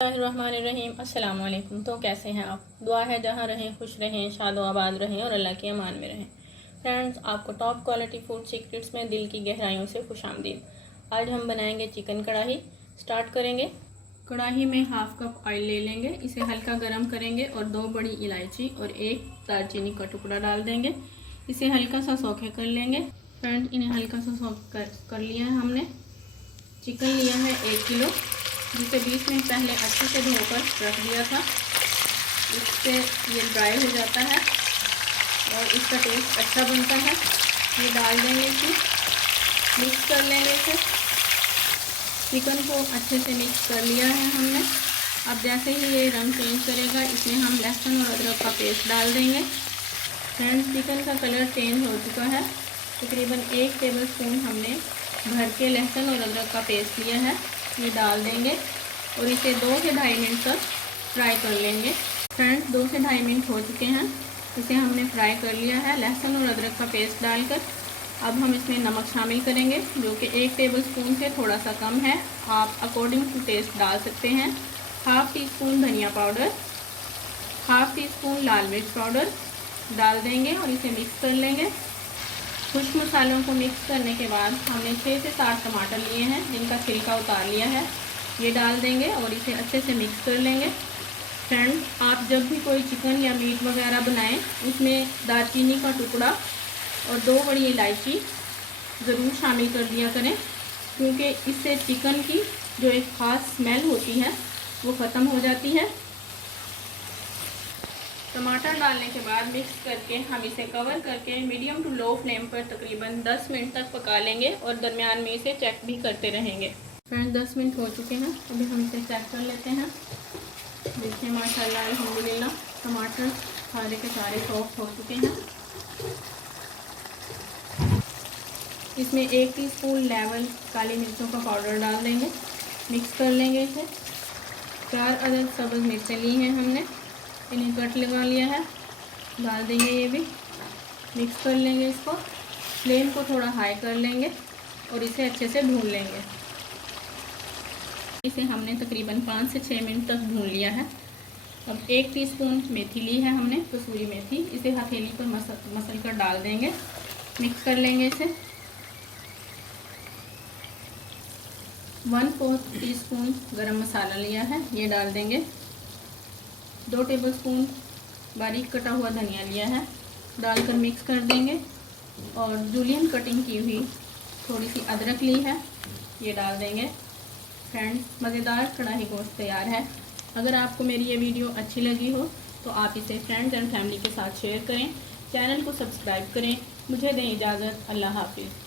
बिस्मिल्लाहिर्रहमानिर्रहीम। अस्सलाम वालेकुम। तो कैसे हैं आप? दुआ है जहाँ रहें खुश रहें, शादो आबाद रहें और अल्लाह के अमान में रहें। फ्रेंड्स, आपको टॉप क्वालिटी फूड सीक्रेट्स में दिल की गहराइयों से खुशामदीद। आज हम बनाएंगे चिकन कढ़ाई। स्टार्ट करेंगे। कढ़ाई में हाफ कप ऑयल ले लेंगे, इसे हल्का गर्म करेंगे और 2 बड़ी इलायची और 1 दालचीनी का टुकड़ा डाल देंगे। इसे हल्का सा सौखे कर लेंगे। फ्रेंड्स, इन्हें हल्का सा सौख कर लिया है हमने। चिकन लिया है 1 किलो, जिसे 20 मिनट पहले अच्छे से धोकर रख दिया था। इससे ये ड्राई हो जाता है और इसका टेस्ट अच्छा बनता है। ये डाल देंगे, इसे मिक्स कर लेंगे। इसे चिकन को अच्छे से मिक्स कर लिया है हमने। अब जैसे ही ये रंग चेंज करेगा, इसमें हम लहसुन और अदरक का पेस्ट डाल देंगे। फ्रेंड्स, चिकन का कलर चेंज हो चुका है। तकरीबन 1 टेबलस्पून हमने भर के लहसुन और अदरक का पेस्ट लिया है, ये डाल देंगे और इसे 2 से ढाई मिनट तक फ्राई कर लेंगे। फ्रेंड्स, 2 से ढाई मिनट हो चुके हैं। इसे हमने फ्राई कर लिया है लहसुन और अदरक का पेस्ट डालकर। अब हम इसमें नमक शामिल करेंगे, जो कि 1 टेबलस्पून से थोड़ा सा कम है। आप अकॉर्डिंग टू टेस्ट डाल सकते हैं। हाफ़ टी स्पून धनिया पाउडर, हाफ़ टी स्पून लाल मिर्च पाउडर डाल देंगे और इसे मिक्स कर लेंगे। खुश्क मसालों को मिक्स करने के बाद हमने 6 से 7 टमाटर लिए हैं, जिनका छिलका उतार लिया है, ये डाल देंगे और इसे अच्छे से मिक्स कर लेंगे। फ्रेंड्स, आप जब भी कोई चिकन या मीट वगैरह बनाएं, उसमें दालचीनी का टुकड़ा और 2 बड़ी इलायची ज़रूर शामिल कर दिया करें, क्योंकि इससे चिकन की जो एक ख़ास स्मेल होती है वो ख़त्म हो जाती है। टमाटर डालने के बाद मिक्स करके हम इसे कवर करके मीडियम टू लो फ्लेम पर तकरीबन 10 मिनट तक पका लेंगे और दरमियान में इसे चेक भी करते रहेंगे। फ्रेंड्स, 10 मिनट हो चुके हैं। अभी हम इसे चेक कर लेते हैं। देखिए, माशाल्लाह अल्हम्दुलिल्लाह टमाटर सारे के सारे सॉफ्ट हो चुके हैं। इसमें 1 टीस्पून लेवल काली मिर्चों का पाउडर डाल देंगे। मिक्स कर लेंगे इसे। 4 अदद सब्ज़ मिर्चें ली हैं हमने, इन्हें कट लगा लिया है, डाल देंगे। ये भी मिक्स कर लेंगे। इसको फ्लेम को थोड़ा हाई कर लेंगे और इसे अच्छे से भून लेंगे। इसे हमने तकरीबन 5 से 6 मिनट तक भून लिया है। अब 1 टीस्पून मेथी ली है हमने, कसूरी मेथी, इसे हथेली पर मसल कर डाल देंगे। मिक्स कर लेंगे इसे। 1/4 टीस्पून गरम मसाला लिया है, ये डाल देंगे। 2 टेबलस्पून बारीक कटा हुआ धनिया लिया है, डालकर मिक्स कर देंगे। और जूलियन कटिंग की हुई थोड़ी सी अदरक ली है, ये डाल देंगे। फ्रेंड्स, मज़ेदार कढ़ाई गोश्त तैयार है। अगर आपको मेरी ये वीडियो अच्छी लगी हो तो आप इसे फ्रेंड्स एंड फैमिली के साथ शेयर करें। चैनल को सब्सक्राइब करें। मुझे दें इजाज़त। अल्लाह हाफिज़।